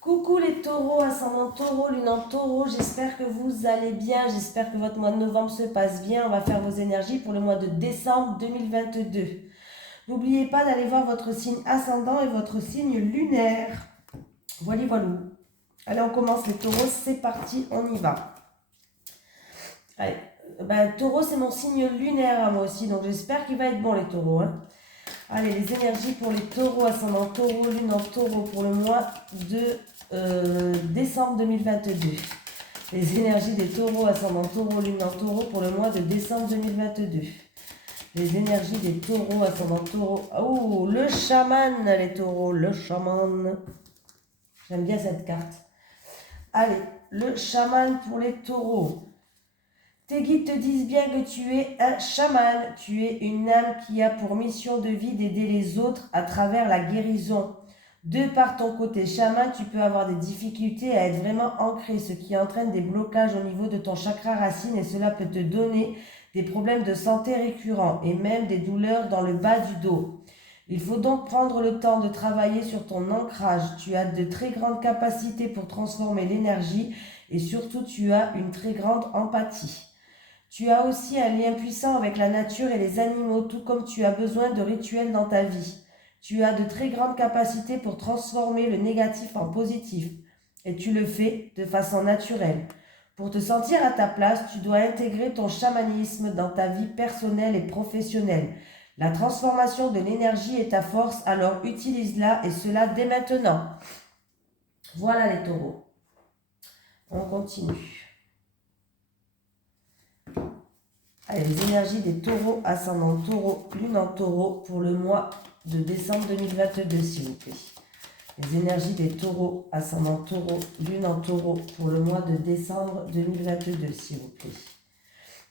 Coucou les taureaux, ascendant taureau, lune en taureau, j'espère que vous allez bien, j'espère que votre mois de novembre se passe bien. On va faire vos énergies pour le mois de décembre 2022. N'oubliez pas d'aller voir votre signe ascendant et votre signe lunaire. Voilà, voilà. Allez, on commence les taureaux, c'est parti, on y va. Allez, taureau c'est mon signe lunaire à moi aussi, donc j'espère qu'il va être bon les taureaux. Allez, les énergies pour les taureaux, ascendant taureau, lune en taureau pour le mois de décembre 2022. Les énergies des taureaux, ascendant taureau, lune en taureau pour le mois de décembre 2022. Les énergies des taureaux, ascendant taureau. Oh, le chaman, les taureaux, le chaman. J'aime bien cette carte. Allez, le chaman pour les taureaux. Tes guides te disent bien que tu es un chaman, tu es une âme qui a pour mission de vie d'aider les autres à travers la guérison. De par ton côté chaman, tu peux avoir des difficultés à être vraiment ancré, ce qui entraîne des blocages au niveau de ton chakra racine et cela peut te donner des problèmes de santé récurrents et même des douleurs dans le bas du dos. Il faut donc prendre le temps de travailler sur ton ancrage. Tu as de très grandes capacités pour transformer l'énergie et surtout tu as une très grande empathie. Tu as aussi un lien puissant avec la nature et les animaux, tout comme tu as besoin de rituels dans ta vie. Tu as de très grandes capacités pour transformer le négatif en positif, et tu le fais de façon naturelle. Pour te sentir à ta place, tu dois intégrer ton chamanisme dans ta vie personnelle et professionnelle. La transformation de l'énergie est ta force, alors utilise-la et cela dès maintenant. Voilà les taureaux. On continue. Allez, les énergies des taureaux, ascendant taureau, lune en taureau pour le mois de décembre 2022, s'il vous plaît. Les énergies des taureaux, ascendant taureau, lune en taureau pour le mois de décembre 2022, s'il vous plaît.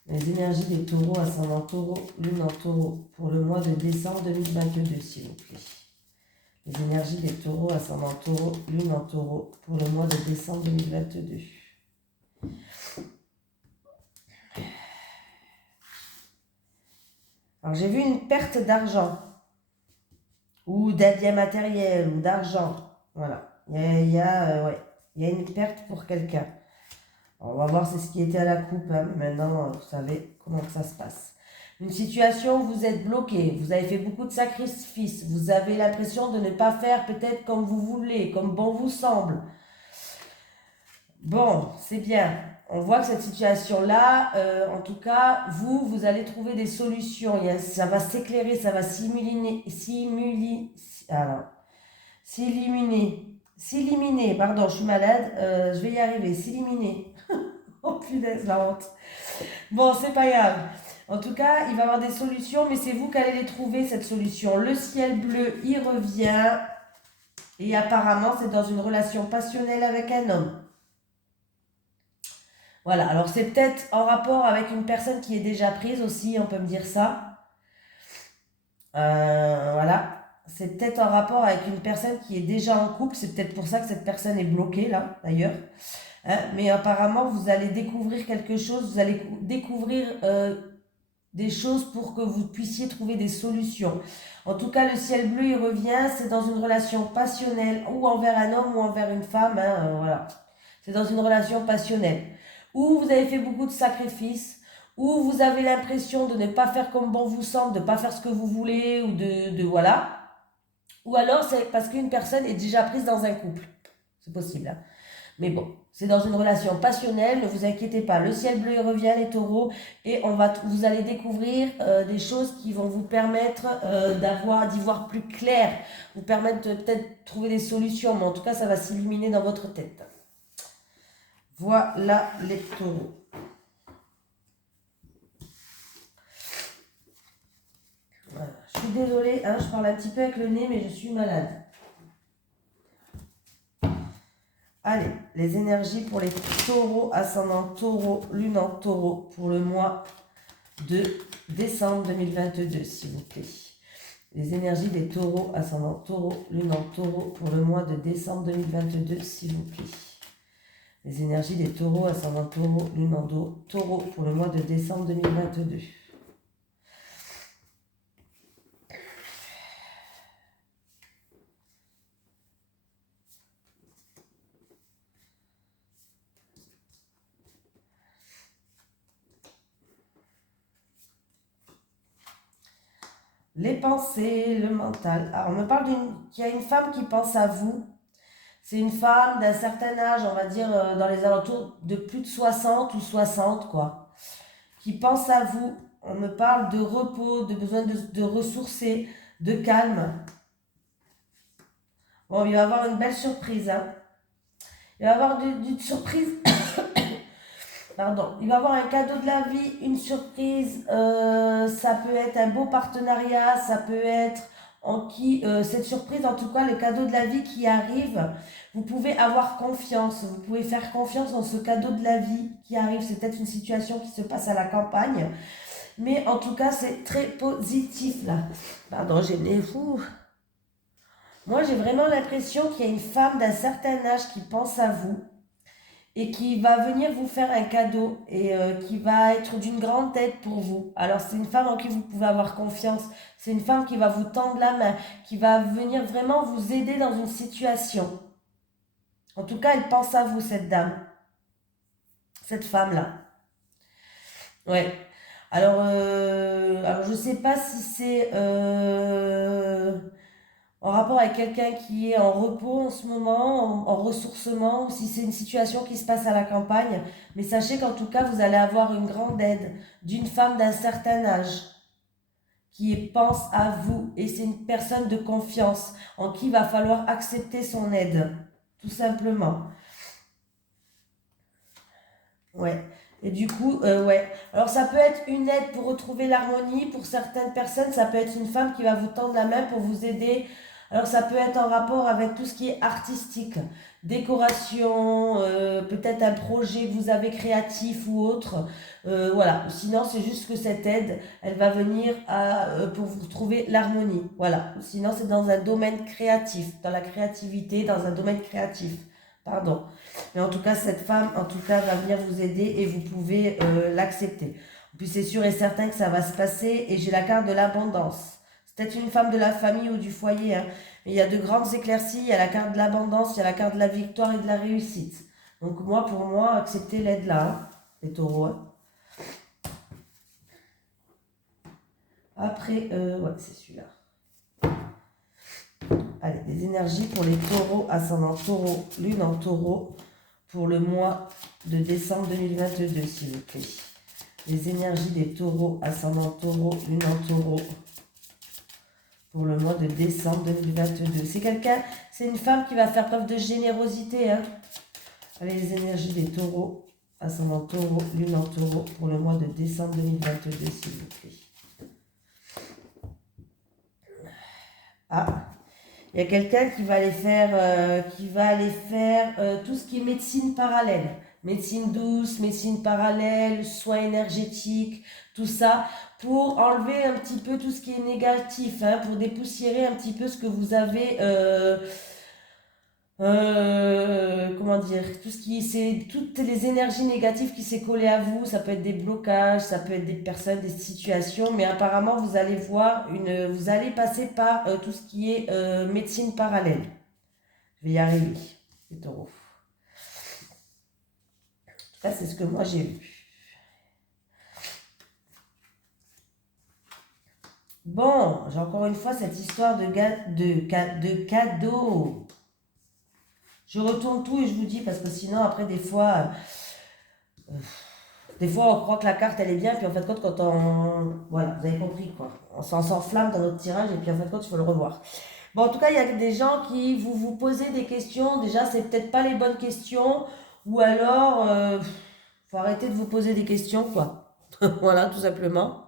Les énergies des taureaux, ascendant taureau, lune en taureau pour le mois de décembre 2022, s'il vous plaît. Les énergies des taureaux, ascendant taureau, lune en taureau pour le mois de décembre 2022. Alors j'ai vu une perte d'argent ou d'un bien matériel ou d'argent. Voilà. Il y a une perte pour quelqu'un. On va voir c'est ce qui était à la coupe. Mais maintenant, vous savez comment que ça se passe. Une situation où vous êtes bloqué, vous avez fait beaucoup de sacrifices, vous avez l'impression de ne pas faire peut-être comme vous voulez, comme bon vous semble. Bon, c'est bien. On voit que cette situation-là, en tout cas, vous allez trouver des solutions. Ça va s'éclairer, ça va s'illuminer, pardon, je suis malade, je vais y arriver, s'illuminer. Oh punaise, la honte. Bon, c'est pas grave. En tout cas, il va y avoir des solutions, mais c'est vous qui allez les trouver, cette solution. Le ciel bleu, il revient, et apparemment, c'est dans une relation passionnelle avec un homme. Voilà, alors c'est peut-être en rapport avec une personne qui est déjà prise aussi, on peut me dire ça. Voilà, c'est peut-être en rapport avec une personne qui est déjà en couple, c'est peut-être pour ça que cette personne est bloquée là, d'ailleurs. Mais apparemment, vous allez découvrir quelque chose, vous allez découvrir des choses pour que vous puissiez trouver des solutions. En tout cas, le ciel bleu, il revient, c'est dans une relation passionnelle, ou envers un homme ou envers une femme, voilà. C'est dans une relation passionnelle, où vous avez fait beaucoup de sacrifices, où vous avez l'impression de ne pas faire comme bon vous semble, de ne pas faire ce que vous voulez, ou voilà. Ou alors, c'est parce qu'une personne est déjà prise dans un couple. C'est possible, hein. Mais bon, c'est dans une relation passionnelle, ne vous inquiétez pas. Le ciel bleu, il revient, les taureaux, et vous allez découvrir des choses qui vont vous permettre d'y voir plus clair, vous permettre de peut-être trouver des solutions, mais en tout cas, ça va s'illuminer dans votre tête. Voilà les taureaux. Voilà. Je suis désolée, je parle un petit peu avec le nez, mais je suis malade. Allez, les énergies pour les taureaux, ascendant taureau, lune en taureau, pour le mois de décembre 2022, s'il vous plaît. Les énergies des taureaux, ascendant taureau, lune en taureau, pour le mois de décembre 2022, s'il vous plaît. Les énergies des taureaux, ascendant taureau, lune en taureau, pour le mois de décembre 2022. les pensées, le mental. Alors, on me parle qu'il y a une femme qui pense à vous. C'est une femme d'un certain âge, on va dire dans les alentours de plus de 60 ou 60, quoi, qui pense à vous. On me parle de repos, de besoin de ressourcer, de calme. Bon, il va y avoir une belle surprise, hein. Il va y avoir d'une surprise. Pardon. Il va y avoir un cadeau de la vie, une surprise. Ça peut être un beau partenariat, ça peut être cette surprise, en tout cas, le cadeau de la vie qui arrive. Vous pouvez avoir confiance, vous pouvez faire confiance en ce cadeau de la vie qui arrive. C'est peut-être une situation qui se passe à la campagne, mais en tout cas, c'est très positif là. Pardon, j'ai les fous. Moi, j'ai vraiment l'impression qu'il y a une femme d'un certain âge qui pense à vous et qui va venir vous faire un cadeau et qui va être d'une grande aide pour vous. Alors c'est une femme en qui vous pouvez avoir confiance, c'est une femme qui va vous tendre la main, qui va venir vraiment vous aider dans une situation. En tout cas, elle pense à vous, cette dame, cette femme-là. Ouais. Alors je sais pas si c'est en rapport avec quelqu'un qui est en repos en ce moment, en ressourcement, ou si c'est une situation qui se passe à la campagne. Mais sachez qu'en tout cas, vous allez avoir une grande aide d'une femme d'un certain âge qui pense à vous. Et c'est une personne de confiance en qui il va falloir accepter son aide, tout simplement. Ouais. Et du coup, ouais. Alors ça peut être une aide pour retrouver l'harmonie. Pour certaines personnes, ça peut être une femme qui va vous tendre la main pour vous aider. Alors ça peut être en rapport avec tout ce qui est artistique, décoration, peut-être un projet que vous avez créatif ou autre. Voilà. Sinon, c'est juste que cette aide, elle va venir pour vous trouver l'harmonie. Voilà. Sinon, c'est dans un domaine créatif, dans la créativité, dans un domaine créatif. Pardon. Mais en tout cas, cette femme, en tout cas, va venir vous aider et vous pouvez l'accepter. Puis c'est sûr et certain que ça va se passer. Et j'ai la carte de l'abondance. C'est peut-être une femme de la famille ou du foyer, hein. Mais il y a de grandes éclaircies. Il y a la carte de l'abondance, il y a la carte de la victoire et de la réussite. Donc moi, pour moi, acceptez l'aide là, hein, les taureaux, hein. Après, ouais, c'est celui-là. Allez, des énergies pour les taureaux, ascendant taureau, lune en taureau, pour le mois de décembre 2022, s'il vous plaît. Les énergies des taureaux, ascendant taureau, lune en taureau, pour le mois de décembre 2022. C'est une femme qui va faire preuve de générosité, hein. Allez, les énergies des taureaux, ascendant taureau, lune en taureau, pour le mois de décembre 2022, s'il vous plaît. Ah, il y a quelqu'un qui va aller faire, tout ce qui est médecine parallèle. Médecine douce, médecine parallèle, soins énergétiques, tout ça, pour enlever un petit peu tout ce qui est négatif, hein, pour dépoussiérer un petit peu ce que vous avez, comment dire, toutes les énergies négatives qui s'est collées à vous. Ça peut être des blocages, ça peut être des personnes, des situations, mais apparemment vous allez vous allez passer par tout ce qui est médecine parallèle. Je vais y arriver, les taureaux. Ça, c'est ce que moi j'ai vu. Bon, j'ai encore une fois cette histoire de cadeau. Je retourne tout et je vous dis, parce que sinon, après, des fois, on croit que la carte, elle est bien, puis en fait, quand on... Voilà, vous avez compris, quoi. On s'enflamme dans notre tirage, et puis en fait, il faut le revoir. Bon, en tout cas, il y a des gens qui vous posez des questions. Déjà, c'est peut-être pas les bonnes questions, ou alors, faut arrêter de vous poser des questions, quoi. Voilà, tout simplement.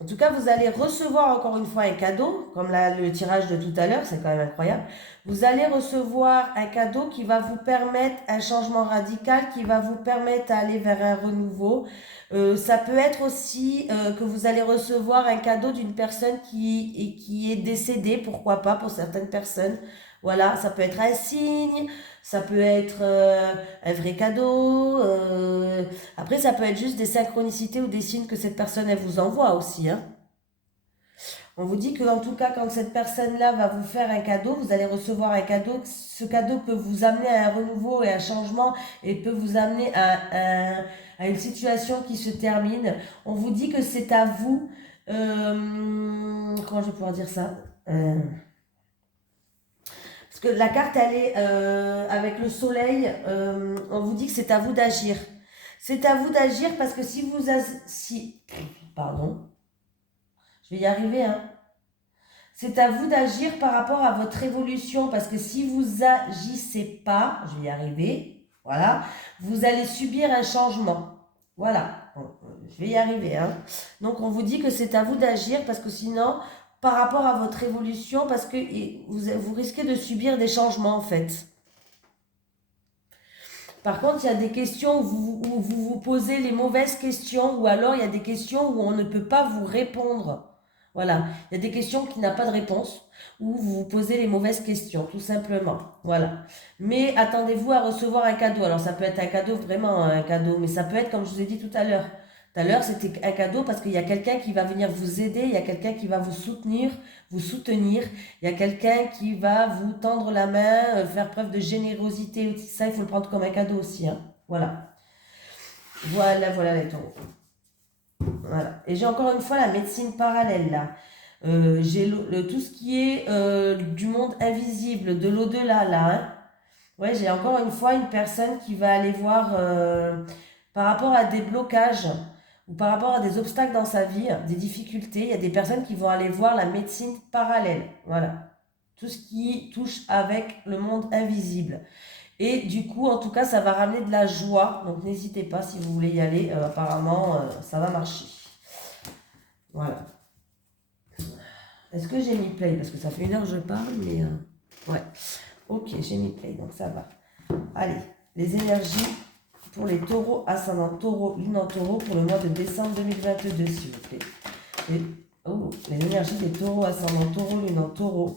En tout cas, vous allez recevoir encore une fois un cadeau, comme le tirage de tout à l'heure, c'est quand même incroyable. Vous allez recevoir un cadeau qui va vous permettre un changement radical, qui va vous permettre d'aller vers un renouveau. Ça peut être aussi que vous allez recevoir un cadeau d'une personne qui est décédée, pourquoi pas pour certaines personnes. Voilà, ça peut être un signe, ça peut être un vrai cadeau. Après, ça peut être juste des synchronicités ou des signes que cette personne, elle vous envoie aussi, hein. On vous dit que en tout cas, quand cette personne-là va vous faire un cadeau, vous allez recevoir un cadeau. Ce cadeau peut vous amener à un renouveau et un changement et peut vous amener à une situation qui se termine. On vous dit que c'est à vous Comment je vais pouvoir dire ça? Parce que la carte, elle est avec le soleil, on vous dit que c'est à vous d'agir. C'est à vous d'agir parce que si vous... Pardon, je vais y arriver, hein. C'est à vous d'agir par rapport à votre évolution parce que si vous agissez pas, je vais y arriver, voilà, vous allez subir un changement. Voilà, je vais y arriver, hein. Donc on vous dit que c'est à vous d'agir parce que sinon, par rapport à votre évolution, parce que vous risquez de subir des changements en fait. Par contre, il y a des questions où vous vous posez les mauvaises questions ou alors il y a des questions où on ne peut pas vous répondre. Voilà, il y a des questions qui n'ont pas de réponse ou vous vous posez les mauvaises questions, tout simplement. Voilà. Mais attendez-vous à recevoir un cadeau. Alors ça peut être un cadeau, vraiment un cadeau, mais ça peut être comme je vous ai dit tout à l'heure. Tout à l'heure, c'était un cadeau parce qu'il y a quelqu'un qui va venir vous aider, il y a quelqu'un qui va vous soutenir, il y a quelqu'un qui va vous tendre la main, faire preuve de générosité. Ça, il faut le prendre comme un cadeau aussi, hein. Voilà. Voilà les taureaux. Voilà. Et j'ai encore une fois la médecine parallèle là. J'ai tout ce qui est du monde invisible, de l'au-delà là, hein. Ouais, j'ai encore une fois une personne qui va aller voir par rapport à des blocages ou par rapport à des obstacles dans sa vie, des difficultés. Il y a des personnes qui vont aller voir la médecine parallèle. Voilà. Tout ce qui touche avec le monde invisible. Et du coup, en tout cas, ça va ramener de la joie. Donc n'hésitez pas si vous voulez y aller. Apparemment, ça va marcher. Voilà. Est-ce que j'ai mis play? Parce que ça fait 1 heure que je parle, mais... ouais. Ok, j'ai mis play, donc ça va. Allez, les énergies pour les taureaux, ascendant taureau, lune en taureau pour le mois de décembre 2022, s'il vous plaît. Les énergies des taureaux, ascendant taureau, lune en taureau.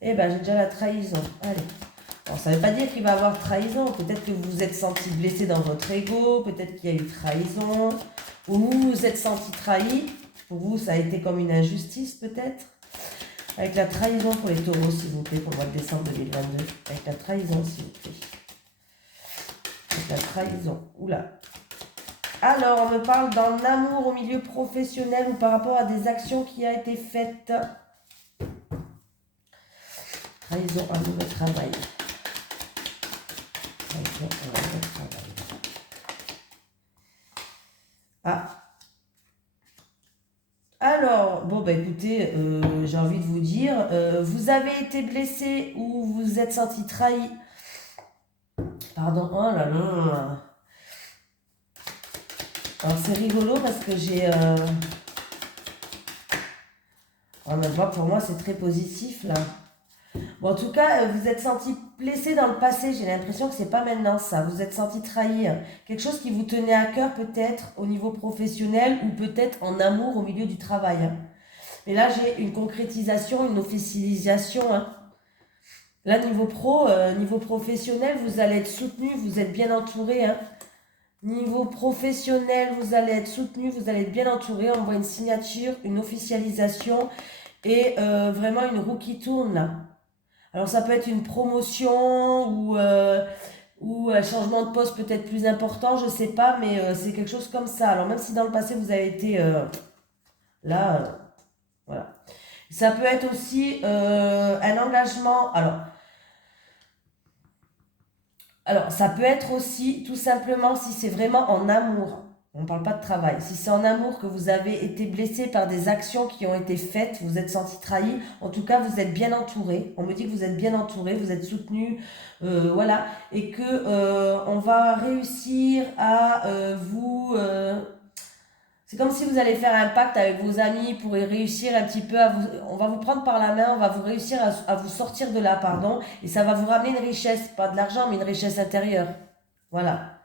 Eh ben, j'ai déjà la trahison. Allez. Alors, ça ne veut pas dire qu'il va y avoir trahison. Peut-être que vous vous êtes senti blessé dans votre ego. Peut-être qu'il y a eu trahison. Ou vous vous êtes senti trahi. Pour vous, ça a été comme une injustice, peut-être. Avec la trahison pour les taureaux, s'il vous plaît, pour le mois de décembre 2022. Avec la trahison, s'il vous plaît. Avec la trahison. Oula. Alors, on me parle d'un amour au milieu professionnel ou par rapport à des actions qui a été faites. Trahison, amour et travail. Trahison, amour et travail. Ah. Alors, bon, bah écoutez, j'ai envie de vous dire, vous avez été blessé ou vous êtes senti trahi. Pardon, oh là là. Alors c'est rigolo parce que j'ai... en même temps, pour moi, c'est très positif là. Bon, en tout cas, vous êtes senti blessé dans le passé. J'ai l'impression que c'est pas maintenant ça. Vous êtes senti trahi. Quelque chose qui vous tenait à cœur peut-être au niveau professionnel ou peut-être en amour au milieu du travail. Mais là, j'ai une concrétisation, une officialisation, hein. Là, niveau pro, niveau professionnel, vous allez être soutenu, vous êtes bien entouré, hein. Niveau professionnel, vous allez être soutenu, vous allez être bien entouré. On voit une signature, une officialisation et vraiment une roue qui tourne là. Alors ça peut être une promotion ou un changement de poste peut-être plus important, je sais pas, mais c'est quelque chose comme ça. Alors même si dans le passé vous avez été là, voilà. Ça peut être aussi un engagement. Alors, ça peut être aussi tout simplement si c'est vraiment en amour. On ne parle pas de travail. Si c'est en amour que vous avez été blessé par des actions qui ont été faites, vous êtes senti trahi, en tout cas vous êtes bien entouré. On me dit que vous êtes bien entouré, vous êtes soutenu, voilà, et que on va réussir à vous. C'est comme si vous allez faire un pacte avec vos amis pour réussir un petit peu à vous. On va vous prendre par la main, on va vous réussir à vous sortir de là, pardon, et ça va vous ramener une richesse, pas de l'argent, mais une richesse intérieure. Voilà.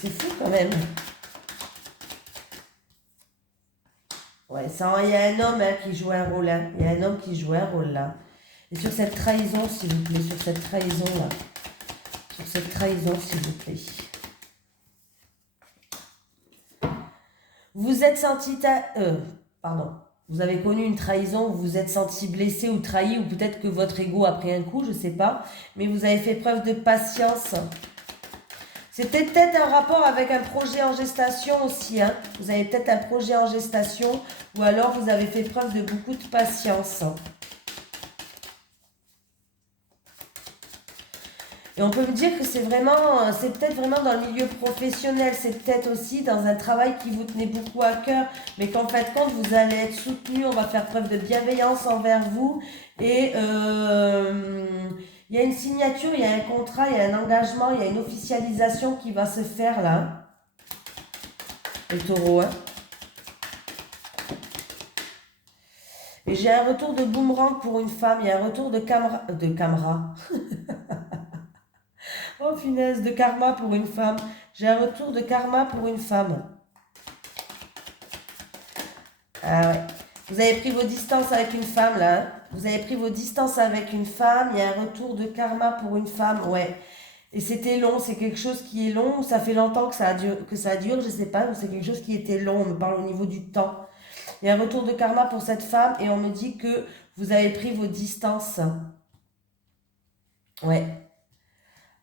C'est fou quand même. Ouais, il y a un homme hein, qui joue un rôle. Hein. Il y a un homme qui joue un rôle là. Et sur cette trahison, s'il vous plaît, sur cette trahison là. Sur cette trahison, s'il vous plaît. Vous êtes senti... pardon. Vous avez connu une trahison, vous vous êtes senti blessé ou trahi, ou peut-être que votre ego a pris un coup, je ne sais pas. Mais vous avez fait preuve de patience. C'est peut-être un rapport avec un projet en gestation aussi. Hein. Vous avez peut-être un projet en gestation ou alors vous avez fait preuve de beaucoup de patience. Et on peut me dire que c'est peut-être vraiment dans le milieu professionnel, c'est peut-être aussi dans un travail qui vous tenait beaucoup à cœur, mais qu'en fait, quand vous allez être soutenu, on va faire preuve de bienveillance envers vous. Et il y a une signature, il y a un contrat, il y a un engagement, il y a une officialisation qui va se faire là. Le taureau, hein. Et j'ai un retour de boomerang pour une femme, il y a un retour de caméra. Oh finesse, de karma pour une femme. J'ai un retour de karma pour une femme. Ah ouais. Vous avez pris vos distances avec une femme là. Hein. Vous avez pris vos distances avec une femme. Il y a un retour de karma pour une femme. Ouais. Et c'était long. C'est quelque chose qui est long. Ça fait longtemps que ça dure. Je sais pas. C'est quelque chose qui était long. On me parle au niveau du temps. Il y a un retour de karma pour cette femme. Et on me dit que vous avez pris vos distances. Ouais.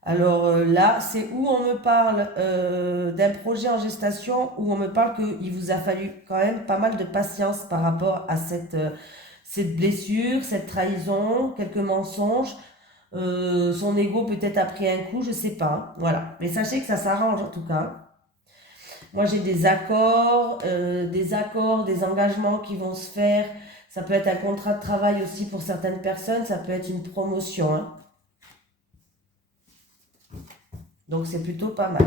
Alors là, c'est où on me parle d'un projet en gestation, où on me parle qu'il vous a fallu quand même pas mal de patience par rapport à cette blessure, cette trahison, quelques mensonges. Son ego peut-être a pris un coup, je sais pas. Voilà. Mais sachez que ça s'arrange en tout cas. Moi, j'ai des accords, des engagements qui vont se faire. Ça peut être un contrat de travail aussi pour certaines personnes, ça peut être une promotion. Hein. Donc, c'est plutôt pas mal.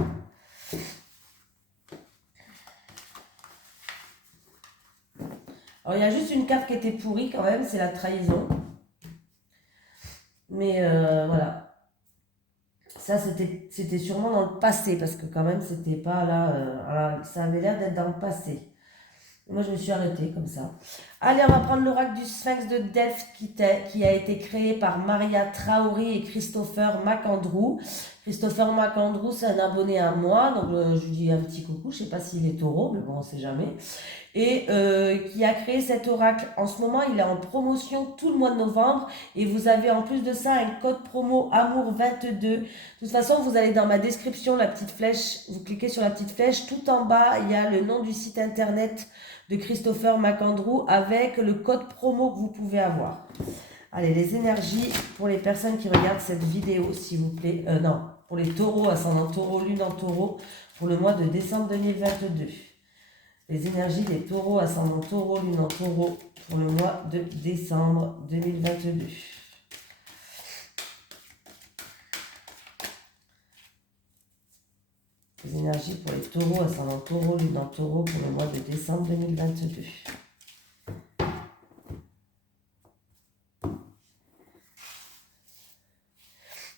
Alors, il y a juste une carte qui était pourrie quand même, c'est la trahison. Mais voilà. Ça, c'était sûrement dans le passé, parce que quand même, c'était pas là. Ça avait l'air d'être dans le passé. Moi, je me suis arrêtée comme ça. Allez, on va prendre l'oracle du Sphinx de Delft qui a été créé par Maria Traoré et Christopher McAndrew. Christopher McAndrew, c'est un abonné à moi, donc je lui dis un petit coucou. Je sais pas s'il est taureau, mais bon, on sait jamais. Et qui a créé cet oracle. En ce moment, il est en promotion tout le mois de novembre. Et vous avez en plus de ça un code promo Amour 22. De toute façon, vous allez dans ma description, la petite flèche, vous cliquez sur la petite flèche. Tout en bas, il y a le nom du site internet de Christopher McAndrew avec le code promo que vous pouvez avoir. Allez, les énergies pour les personnes qui regardent cette vidéo, s'il vous plaît. Non, pour les taureaux, ascendant taureau, lune en taureau, pour le mois de décembre 2022. Les énergies des taureaux, ascendant taureau, lune en taureau, pour le mois de décembre 2022. Les énergies pour les taureaux, ascendant taureau, lune en taureau, pour le mois de décembre 2022.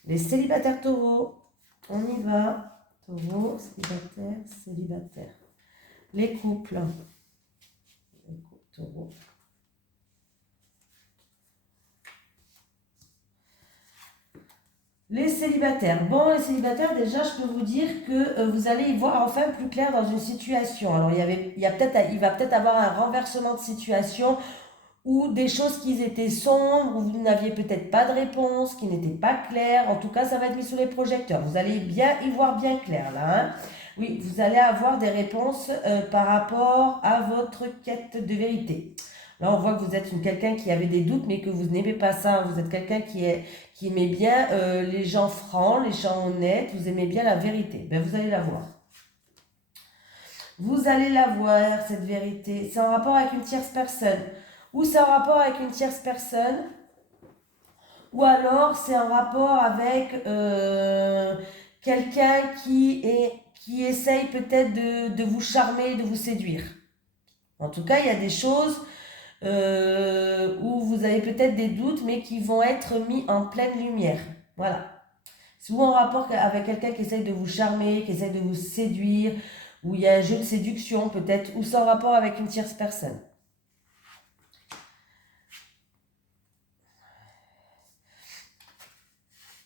Les célibataires taureaux, on y va. Taureau, célibataire, célibataire. Les couples. Les couples taureaux. Les célibataires. Bon, les célibataires, déjà, je peux vous dire que vous allez y voir enfin plus clair dans une situation. Alors, il va peut-être avoir un renversement de situation ou des choses qui étaient sombres, où vous n'aviez peut-être pas de réponse, qui n'étaient pas claires. En tout cas, ça va être mis sous les projecteurs. Vous allez bien y voir bien clair, là. Hein. Oui, vous allez avoir des réponses par rapport à votre quête de vérité. Là, on voit que vous êtes quelqu'un qui avait des doutes, mais que vous n'aimez pas ça. Vous êtes quelqu'un qui aimait bien les gens francs, les gens honnêtes. Vous aimez bien la vérité. Ben, vous allez la voir. Vous allez la voir, cette vérité. C'est en rapport avec une tierce personne. Ou c'est en rapport avec une tierce personne. Ou alors c'est en rapport avec quelqu'un qui essaye peut-être de vous charmer, de vous séduire. En tout cas, il y a des choses où vous avez peut-être des doutes, mais qui vont être mis en pleine lumière. Voilà. C'est ou en rapport avec quelqu'un qui essaye de vous charmer, qui essaye de vous séduire, où il y a un jeu de séduction peut-être, ou c'est en rapport avec une tierce personne.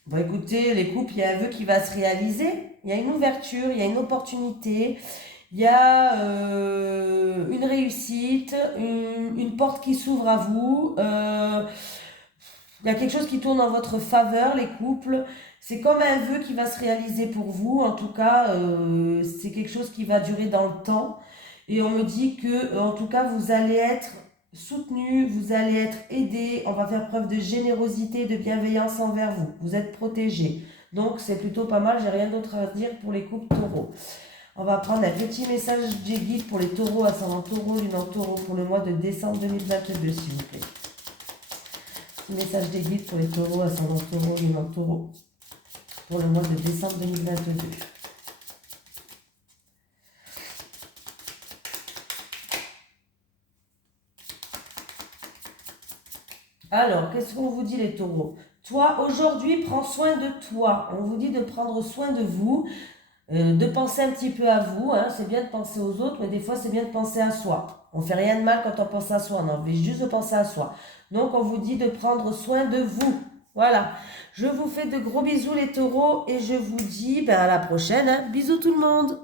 Bon, écoutez, les couples, il y a un vœu qui va se réaliser. Il y a une ouverture, il y a une opportunité, il y a une réussite, une porte qui s'ouvre à vous. Il y a quelque chose qui tourne en votre faveur, les couples. C'est comme un vœu qui va se réaliser pour vous. En tout cas, c'est quelque chose qui va durer dans le temps. Et on me dit que, en tout cas, vous allez être soutenu, vous allez être aidé. On va faire preuve de générosité, de bienveillance envers vous. Vous êtes protégé. Donc, c'est plutôt pas mal. J'ai rien d'autre à dire pour les couples taureaux. On va prendre un petit message des guides pour les taureaux, ascendant taureau, lune en taureau pour le mois de décembre 2022, s'il vous plaît. Message des guides pour les taureaux, ascendant taureau, lune en taureau pour le mois de décembre 2022. Alors, qu'est-ce qu'on vous dit les taureaux? Toi, aujourd'hui, prends soin de toi. On vous dit de prendre soin de vous, de penser un petit peu à vous. Hein. C'est bien de penser aux autres, mais des fois, c'est bien de penser à soi. On ne fait rien de mal quand on pense à soi. On a envie juste de penser à soi. Donc, on vous dit de prendre soin de vous. Voilà. Je vous fais de gros bisous les taureaux et je vous dis à la prochaine. Hein. Bisous tout le monde.